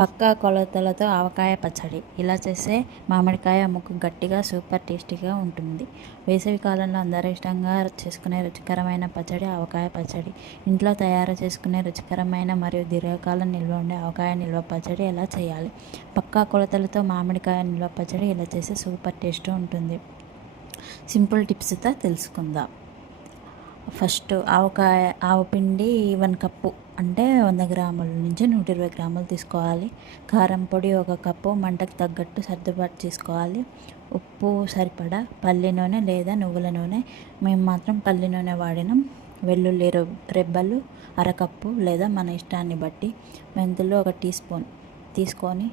పక్కా కొలతలతో ఆవకాయ పచ్చడి. ఇలా చేస్తే మామిడికాయ ముక్క గట్టిగా సూపర్ టేస్టీగా ఉంటుంది. వేసవి కాలంలో అందరూ ఇష్టంగా చేసుకునే రుచికరమైన పచ్చడి ఆవకాయ పచ్చడి. ఇంట్లో తయారు చేసుకునే రుచికరమైన మరియు దీర్ఘకాలం నిల్వ ఉండే ఆవకాయ నిల్వ పచ్చడి ఎలా చేయాలి? పక్కా కొలతలతో మామిడికాయ నిల్వ పచ్చడి ఇలా చేస్తే సూపర్ టేస్ట్ ఉంటుంది. సింపుల్ టిప్స్తో తెలుసుకుందాం. ఫస్ట్ ఆవపిండి 1 కప్పు అంటే 100 గ్రాముల నుంచి 120 గ్రాములు తీసుకోవాలి. కారం పొడి 1 కప్పు, మంటకు తగ్గట్టు సర్దుబాటు చేసుకోవాలి. ఉప్పు సరిపడా, పల్లి నూనె లేదా నువ్వుల నూనె, మేము మాత్రం పల్లి నూనె వాడినాం. వెల్లుల్లి రెబ్బలు 1/2 కప్పు లేదా మన ఇష్టాన్ని బట్టి. మెంతులు 1 టీ స్పూన్ తీసుకొని.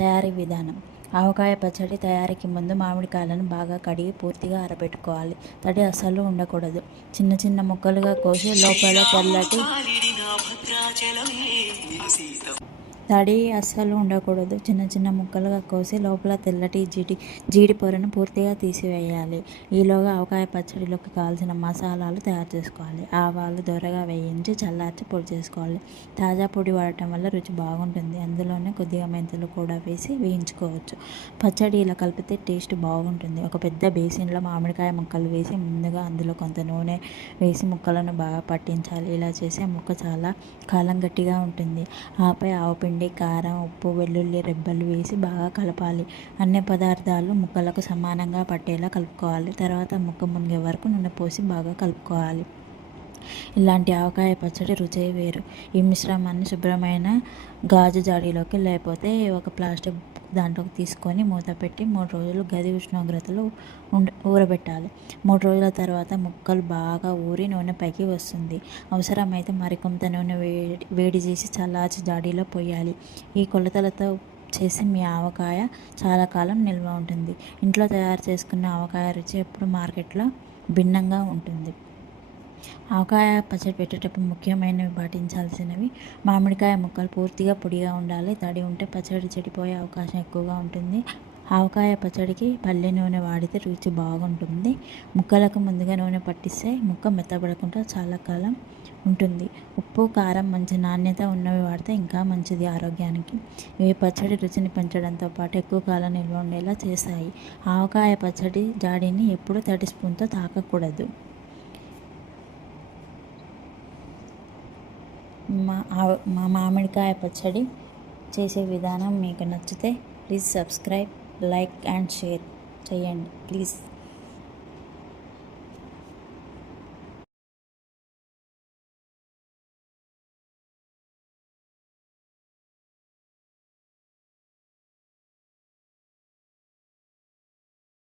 తయారీ విధానం. ఆవకాయ పచ్చడి తయారీకి ముందు మామిడికాయలను బాగా కడిగి పూర్తిగా ఆరబెట్టుకోవాలి. తడి అస్సలు ఉండకూడదు. చిన్న చిన్న ముక్కలుగా కోసి లోపల తెల్లటి జీడి పొరను పూర్తిగా తీసివేయాలి. ఈలోగా ఆవకాయ పచ్చడిలోకి కావాల్సిన మసాలాలు తయారు చేసుకోవాలి. ఆవాలు దోరగా వేయించి చల్లార్చి పొడి చేసుకోవాలి. తాజా పొడి వాడటం వల్ల రుచి బాగుంటుంది. అందులోనే కొద్దిగా మెంతులు కూడా వేసి వేయించుకోవచ్చు. పచ్చడి ఇలా కలిపితే టేస్ట్ బాగుంటుంది. ఒక పెద్ద బేసిన్లో మామిడికాయ ముక్కలు వేసి ముందుగా అందులో కొంత నూనె వేసి ముక్కలను బాగా పట్టించాలి. ఇలా చేసే ముక్క చాలా కాలం గట్టిగా ఉంటుంది. ఆపై ఆవపిండి, కారం, ఉప్పు, వెల్లుల్లి రెబ్బలు వేసి బాగా కలపాలి. అన్ని పదార్థాలు ముక్కలకు సమానంగా పట్టేలా కలుపుకోవాలి. తర్వాత ముక్క మునిగే వరకు నూనె పోసి బాగా కలుపుకోవాలి. ఇలాంటి ఆవకాయ పచ్చడి రుచే వేరు. ఈ మిశ్రమాన్ని శుభ్రమైన గాజు జాడీలోకి లేకపోతే ఒక ప్లాస్టిక్ దాంట్లోకి తీసుకొని మూత పెట్టి 3 రోజులు గది ఉష్ణోగ్రతలో ఊరబెట్టాలి. 3 రోజుల తర్వాత ముక్కలు బాగా ఊరి నూనె పైకి వస్తుంది. అవసరమైతే మరికొంత నూనె వేడి చేసి చల్లార్చి జాడీలో పోయాలి. ఈ కొలతలతో చేసి మీ ఆవకాయ చాలా కాలం నిల్వ ఉంటుంది. ఇంట్లో తయారు చేసుకున్న ఆవకాయ రుచి ఎప్పుడు మార్కెట్లో భిన్నంగా ఉంటుంది. ఆవకాయ పచ్చడి పెట్టేటప్పుడు ముఖ్యమైనవి పాటించాల్సినవి: మామిడికాయ ముక్కలు పూర్తిగా పొడిగా ఉండాలి. తడి ఉంటే పచ్చడి చెడిపోయే అవకాశం ఎక్కువగా ఉంటుంది. ఆవకాయ పచ్చడికి పల్లి నూనె వాడితే రుచి బాగుంటుంది. ముక్కలకు ముందుగా నూనె పట్టిస్తే ముక్క మెత్తబడకుండా చాలా కాలం ఉంటుంది. ఉప్పు, కారం మంచి నాణ్యత ఉన్నవి వాడితే ఇంకా మంచిది ఆరోగ్యానికి. ఇవి పచ్చడి రుచిని పెంచడంతో పాటు ఎక్కువ కాలం నిల్వ ఉండేలా చేస్తాయి. ఆవకాయ పచ్చడి జాడీని ఎప్పుడూ తడి స్పూన్తో తాకకూడదు. మా మామిడికాయ పచ్చడి చేసే విధానం మీకు నచ్చితే please subscribe, like and share చేయండి ప్లీజ్.